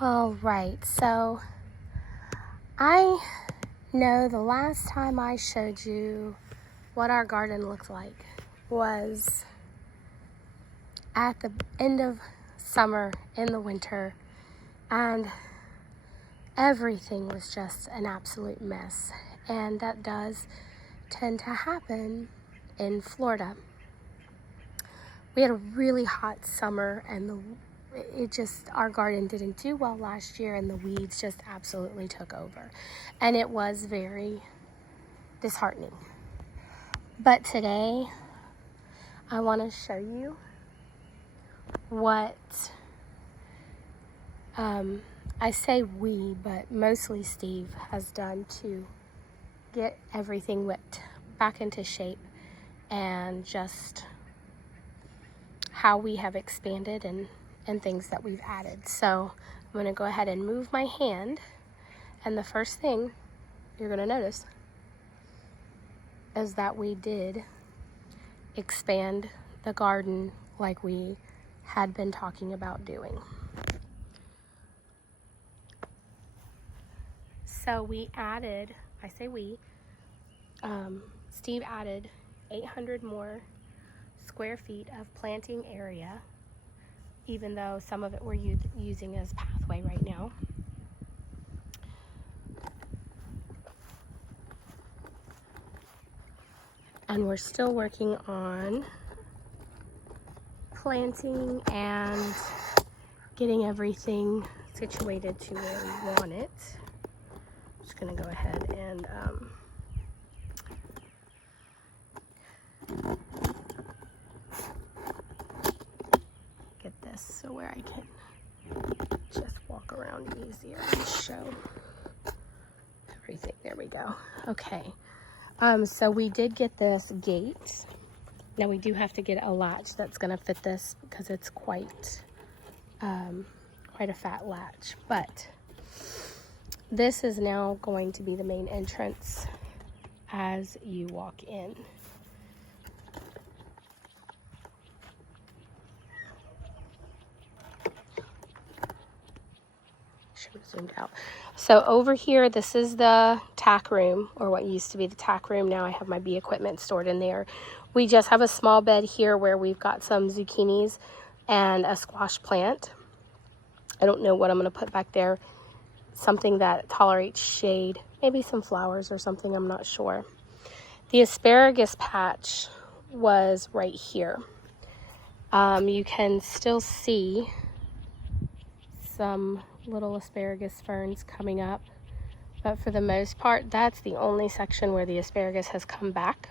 All right, so I know the last time I showed you what our garden looked like was at the end of summer in the winter, and everything was just an absolute mess. And that does tend to happen in Florida. We had a really hot summer, and our garden didn't do well last year, and the weeds just absolutely took over. And it was very disheartening. But today, I want to show you what, I say we, but mostly Steve has done to get everything whipped back into shape, and just how we have expanded and things that we've added. So I'm going to go ahead and move my hand, and the first thing you're going to notice is that we did expand the garden like we had been talking about doing. So we added, I say we, Steve added 800 more square feet of planting area, even though some of it we're using as pathway right now. And we're still working on planting and getting everything situated to where we want it. I'm just gonna go ahead and get this so where I can just walk around easier and show everything. There we go. Okay. So we did get this gate. Now we do have to get a latch that's going to fit this because it's quite a fat latch. But this is now going to be the main entrance as you walk in. Should have zoomed out. So over here, this is the tack room, or what used to be the tack room. Now I have my bee equipment stored in there. We just have a small bed here where we've got some zucchinis and a squash plant. I don't know what I'm going to put back there. Something that tolerates shade. Maybe some flowers or something. I'm not sure. The asparagus patch was right here. You can still see some little asparagus ferns coming up, but for the most part, that's the only section where the asparagus has come back.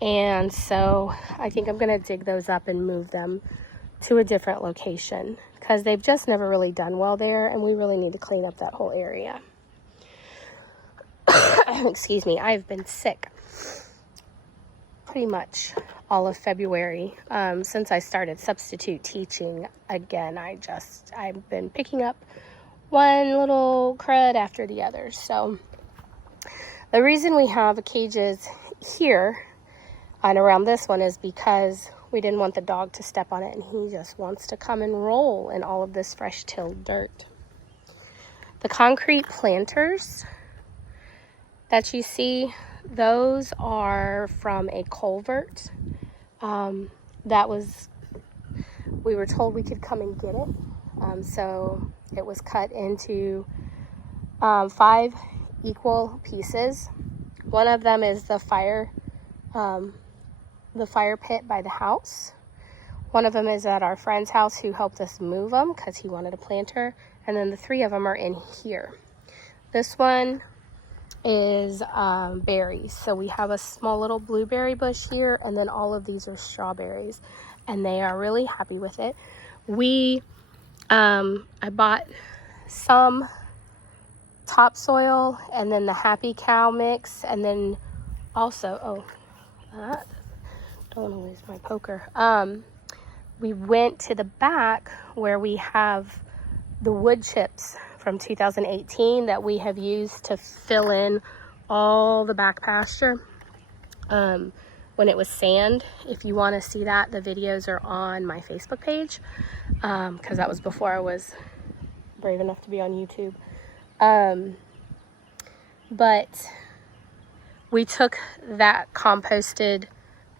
And so I think I'm going to dig those up and move them to a different location because they've just never really done well there, and we really need to clean up that whole area. Excuse me, I've been sick pretty much all of February. Since I started substitute teaching again, I've been picking up one little crud after the other. So the reason we have cages here and around this one is because we didn't want the dog to step on it, and he just wants to come and roll in all of this fresh tilled dirt. The concrete planters that you see, those are from a culvert. We were told we could come and get it. So it was cut into 5 equal pieces. One of them is the fire pit by the house. One of them is at our friend's house who helped us move them because he wanted a planter. And then the 3 of them are in here. This one is berries. So we have a small little blueberry bush here, and then all of these are strawberries, and they are really happy with it. I bought some topsoil and then the Happy Cow mix, and then also, don't want to lose my poker. We went to the back where we have the wood chips from 2018 that we have used to fill in all the back pasture when it was sand. If you want to see that, the videos are on my Facebook page because that was before I was brave enough to be on YouTube. But we took that composted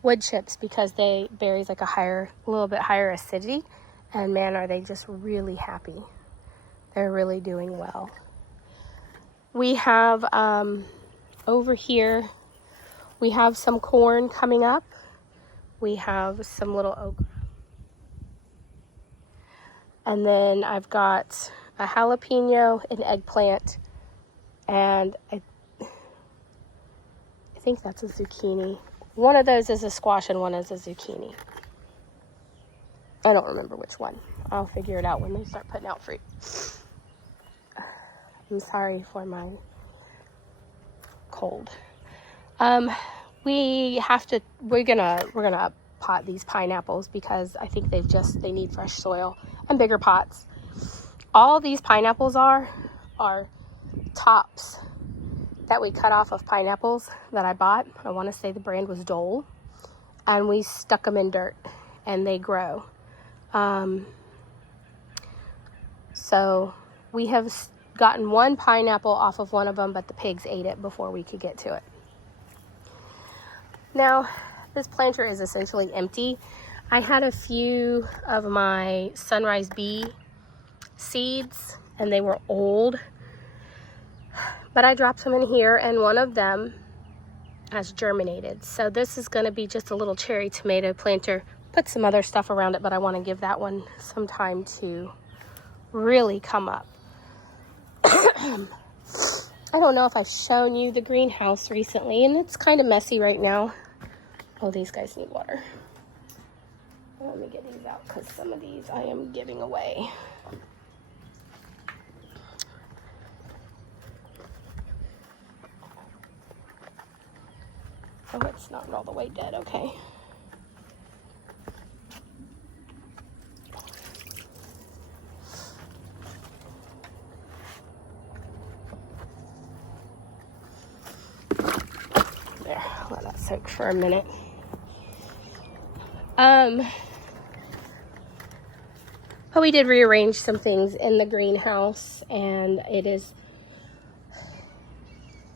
wood chips because berries like a little bit higher acidity, and man, are they just really happy. They're really doing well. We have over here, we have some corn coming up. We have some little okra. And then I've got a jalapeno, an eggplant, and I think that's a zucchini. One of those is a squash and one is a zucchini. I don't remember which one. I'll figure it out when they start putting out fruit. I'm sorry for my cold. We're gonna pot these pineapples because I think they need fresh soil and bigger pots. All these pineapples are tops that we cut off of pineapples that I bought. I want to say the brand was Dole, and we stuck them in dirt and they grow. So we have gotten one pineapple off of one of them, but the pigs ate it before we could get to it. Now, this planter is essentially empty. I had a few of my Sunrise Bee seeds, and they were old, but I dropped them in here, and one of them has germinated. So this is going to be just a little cherry tomato planter. Put some other stuff around it, but I want to give that one some time to really come up. I don't know if I've shown you the greenhouse recently, and it's kind of messy right now. Oh, these guys need water. Let me get these out because some of these I am giving away. Oh, it's not all the way dead. Okay. There, let that soak for a minute. But we did rearrange some things in the greenhouse, and it is a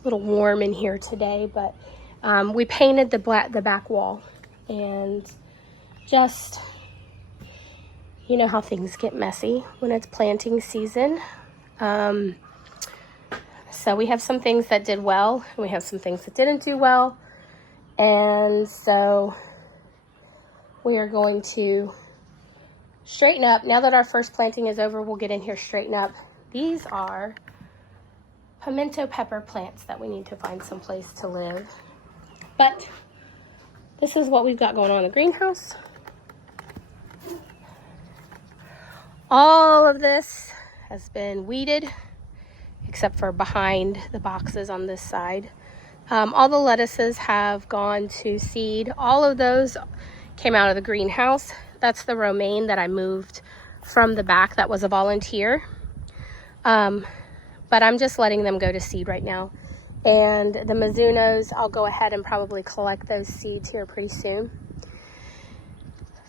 little warm in here today, but we painted the back wall, and just, you know how things get messy when it's planting season. So we have some things that did well, and we have some things that didn't do well, and so we are going to straighten up. Now that our first planting is over, we'll get in here, straighten up. These are pimento pepper plants that we need to find some place to live. But this is what we've got going on in the greenhouse. All of this has been weeded, except for behind the boxes on this side. All the lettuces have gone to seed. All of those came out of the greenhouse. That's the romaine that I moved from the back that was a volunteer. But I'm just letting them go to seed right now. And the Mizunos, I'll go ahead and probably collect those seeds here pretty soon,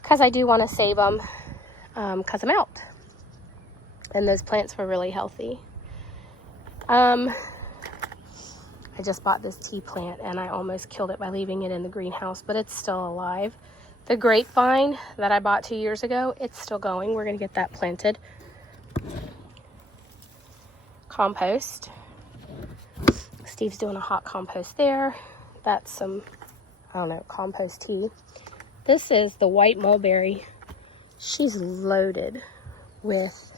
because I do want to save them because I'm out. And those plants were really healthy. I just bought this tea plant and I almost killed it by leaving it in the greenhouse, but it's still alive. The grapevine that I bought 2 years ago, it's still going. We're going to get that planted. Compost. Steve's doing a hot compost there. That's some, I don't know, compost tea. This is the white mulberry. She's loaded with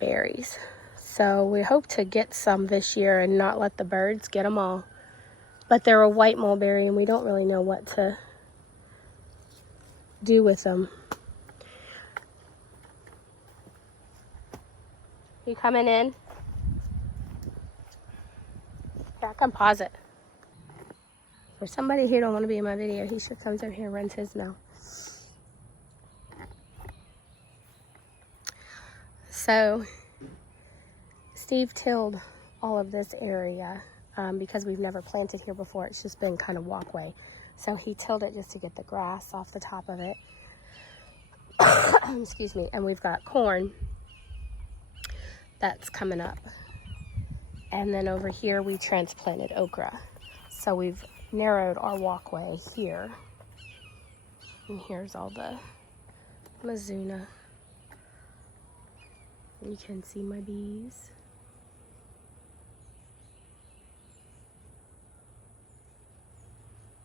berries. So we hope to get some this year and not let the birds get them all. But they're a white mulberry and we don't really know what to do with them. You coming in? Yeah, come pause it. For somebody who don't want to be in my video, he should come over here and runs his mouth. So Steve tilled all of this area because we've never planted here before. It's just been kind of walkway. So he tilled it just to get the grass off the top of it. Excuse me. And we've got corn. that's coming up. And then over here we transplanted okra. So we've narrowed our walkway here. And here's all the Mizuna. You can see my bees.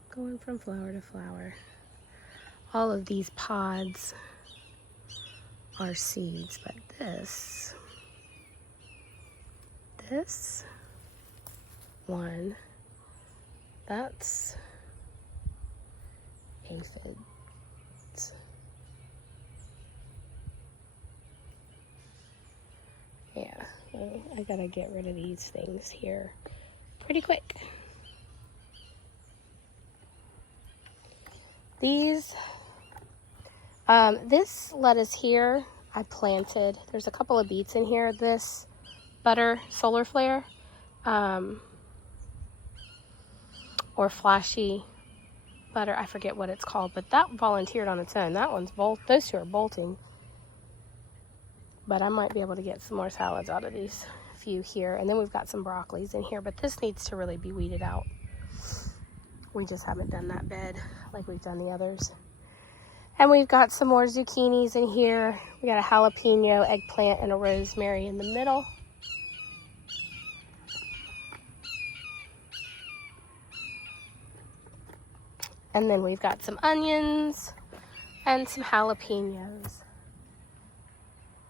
Going from flower to flower. All of these pods are seeds, but this one, that's aphids. Yeah, well, I gotta get rid of these things here pretty quick. These, this lettuce here, I planted. There's a couple of beets in here. This butter solar flare, or flashy butter, I forget what it's called, but that volunteered on its own. That one's those two are bolting. But I might be able to get some more salads out of these few here. And then we've got some broccolis in here, but this needs to really be weeded out. We just haven't done that bed like we've done the others. And we've got some more zucchinis in here. We got a jalapeno, eggplant, and a rosemary in the middle. And then we've got some onions and some jalapenos.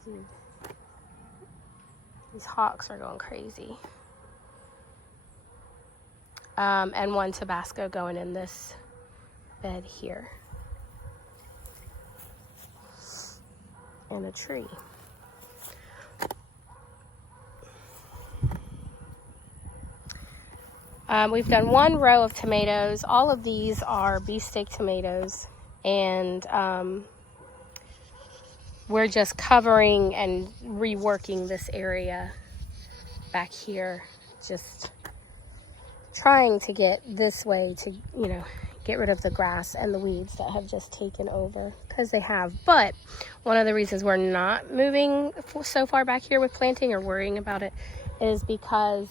Dude, these hawks are going crazy. And one Tabasco going in this bed here. And a tree. We've done one row of tomatoes. All of these are beefsteak tomatoes, and we're just covering and reworking this area back here, just trying to get this way to, you know, get rid of the grass and the weeds that have just taken over, because they have. But one of the reasons we're not moving so far back here with planting or worrying about it is because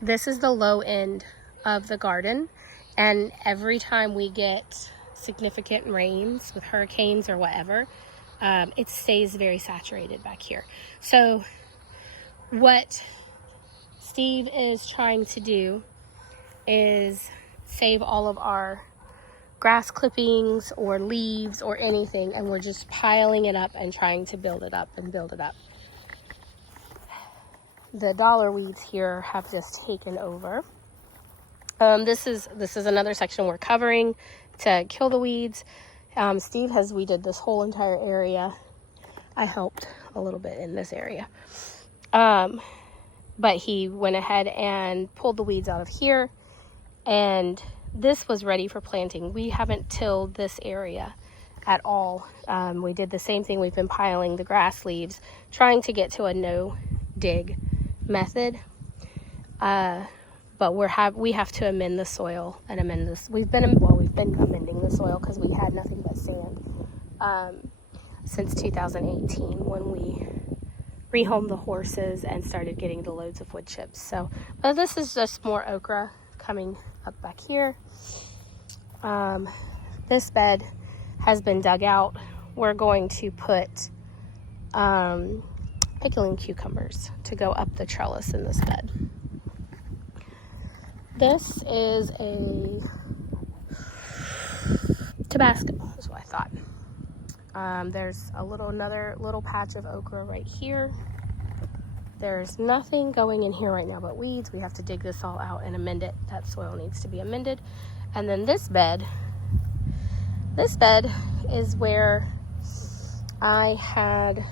this is the low end of the garden, and every time we get significant rains with hurricanes or whatever, it stays very saturated back here. So what Steve is trying to do is save all of our grass clippings or leaves or anything, and we're just piling it up and trying to build it up and build it up. The dollar weeds here have just taken over. This is another section we're covering to kill the weeds. Steve has weeded this whole entire area. I helped a little bit in this area. But he went ahead and pulled the weeds out of here, and this was ready for planting. We haven't tilled this area at all. We did the same thing. We've been piling the grass leaves, trying to get to a no dig method. But we have to amend the soil and amend this. We've been amending the soil because we had nothing but sand since 2018 when we rehomed the horses and started getting the loads of wood chips. So, but this is just more okra coming up back here. This bed has been dug out. We're going to put pickling cucumbers to go up the trellis in this bed. This is a Tabasco, is what I thought. There's another little patch of okra right here. There's nothing going in here right now but weeds. We have to dig this all out and amend it. That soil needs to be amended. And then this bed is where I had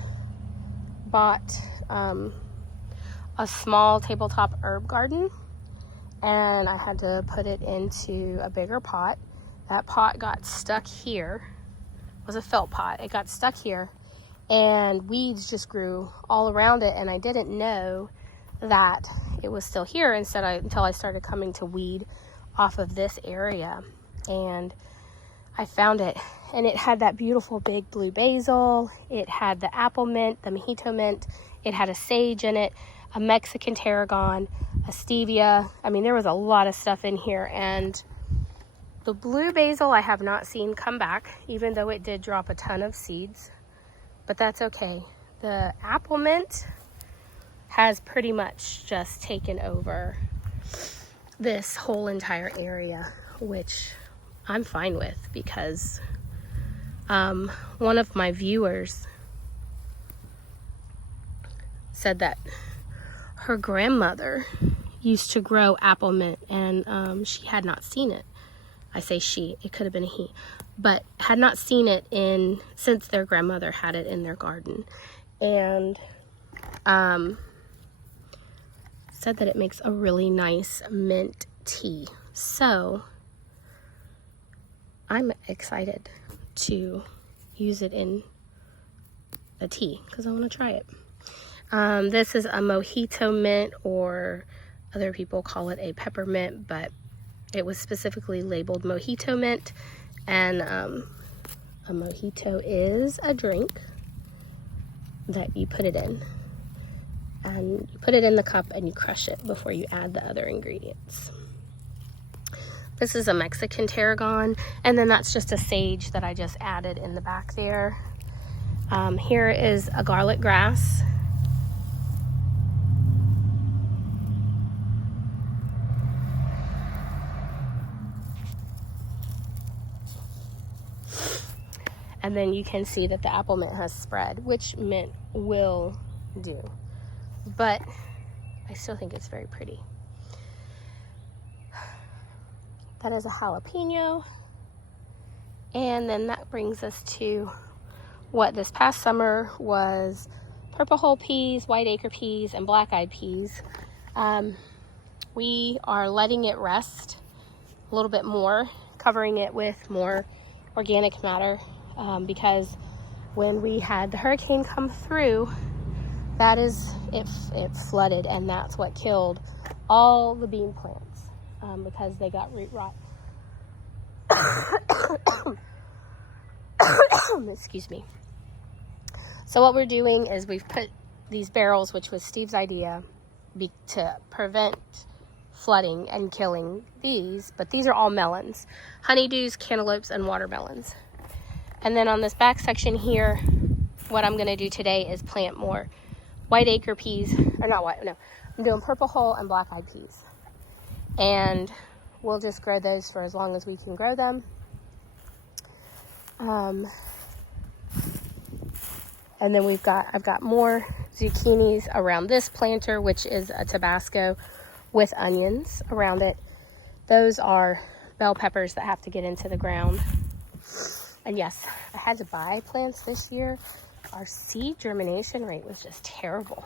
bought a small tabletop herb garden, and I had to put it into a bigger pot. That pot got stuck here. It was a felt pot. It got stuck here, and weeds just grew all around it, and I didn't know that it was still here until I started coming to weed off of this area. And I found it, and it had that beautiful big blue basil. It had the apple mint, the mojito mint. It had a sage in it, a Mexican tarragon, a stevia. I mean, there was a lot of stuff in here, and the blue basil I have not seen come back, even though it did drop a ton of seeds, but that's okay. The apple mint has pretty much just taken over this whole entire area, which I'm fine with, because one of my viewers said that her grandmother used to grow apple mint, and she had not seen it. I say she, it could have been a he, but had not seen it since their grandmother had it in their garden, and said that it makes a really nice mint tea. So I'm excited to use it in a tea because I want to try it. This is a mojito mint, or other people call it a peppermint, but it was specifically labeled mojito mint. And a mojito is a drink that you put it in, and you put it in the cup and you crush it before you add the other ingredients. This is a Mexican tarragon, and then that's just a sage that I just added in the back there. Here is a garlic grass. And then you can see that the apple mint has spread, which mint will do. But I still think it's very pretty. That is a jalapeno. And then that brings us to what this past summer was purple whole peas, white acre peas, and black-eyed peas. We are letting it rest a little bit more, covering it with more organic matter, because when we had the hurricane come through, it flooded, and that's what killed all the bean plants, because they got root rot. Excuse me. So what we're doing is we've put these barrels, which was Steve's idea, to prevent flooding and killing these, but these are all melons, honeydews, cantaloupes, and watermelons. And then on this back section here, what I'm going to do today is plant more white acre peas, or not white, no, I'm doing purple hull and black-eyed peas. And we'll just grow those for as long as we can grow them. And then I've got more zucchinis around this planter, which is a Tabasco with onions around it. Those are bell peppers that have to get into the ground. And yes, I had to buy plants this year. Our seed germination rate was just terrible.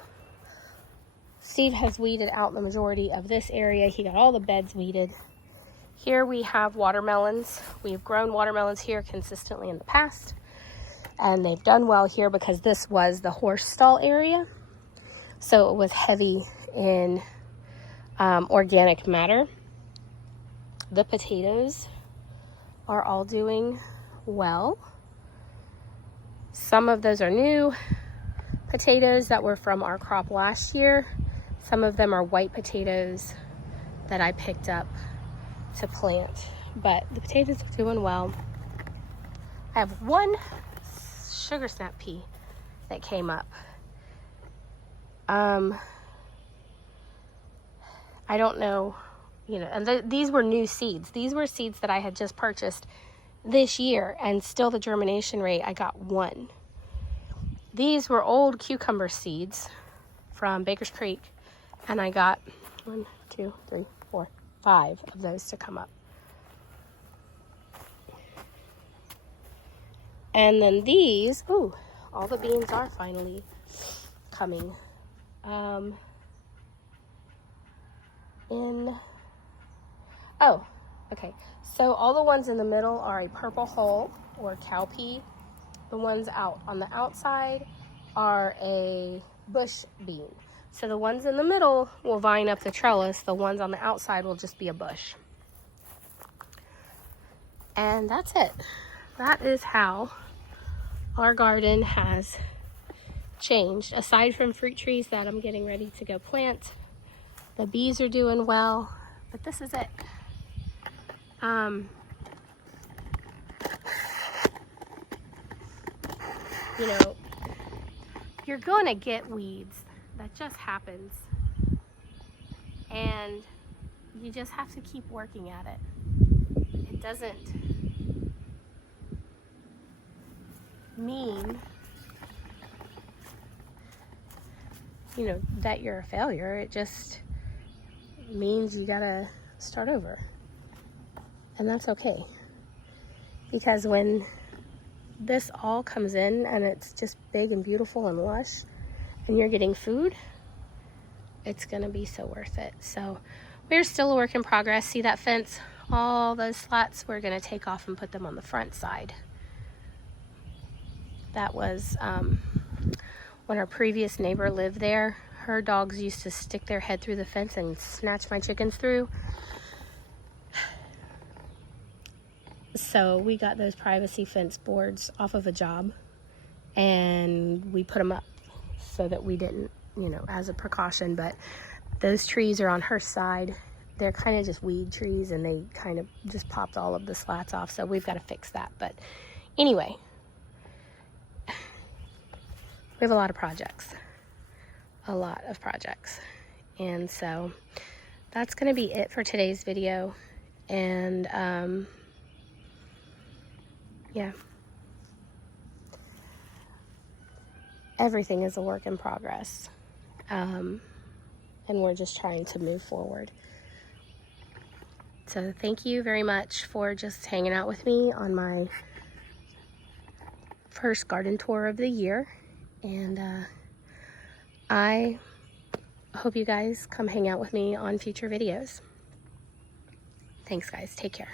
Steve has weeded out the majority of this area. He got all the beds weeded. Here we have watermelons. We've grown watermelons here consistently in the past, and they've done well here because this was the horse stall area. So it was heavy in organic matter. The potatoes are all doing well. Some of those are new potatoes that were from our crop last year. Some of them are white potatoes that I picked up to plant, but the potatoes are doing well. I have one sugar snap pea that came up. I don't know, and these were new seeds. These were seeds that I had just purchased this year, and still the germination rate, I got 1. These were old cucumber seeds from Baker's Creek, and I got 1, 2, 3, 4, 5 of those to come up. And then these, all the beans are finally coming. Okay. So all the ones in the middle are a purple hull or cowpea. The ones out on the outside are a bush bean. So the ones in the middle will vine up the trellis. The ones on the outside will just be a bush. And that's it. That is how our garden has changed. Aside from fruit trees that I'm getting ready to go plant, the bees are doing well, but this is it. You know, you're gonna get weeds. That just happens. And you just have to keep working at it. It doesn't mean, you know, that you're a failure. It just means you gotta start over. And that's okay. Because when this all comes in and it's just big and beautiful and lush and you're getting food, it's gonna be so worth it. So we're still a work in progress. See that fence? All those slats, we're gonna take off and put them on the front side. That was when our previous neighbor lived there. Her dogs used to stick their head through the fence and snatch my chickens through. So we got those privacy fence boards off of a job and we put them up so that we didn't, you know, as a precaution. But those trees are on her side. They're kind of just weed trees and they kind of just popped all of the slats off. So we've got to fix that. But anyway, we have a lot of projects. And so that's going to be it for today's video. And yeah, everything is a work in progress. And we're just trying to move forward. So thank you very much for just hanging out with me on my first garden tour of the year. And I hope you guys come hang out with me on future videos. Thanks, guys. Take care.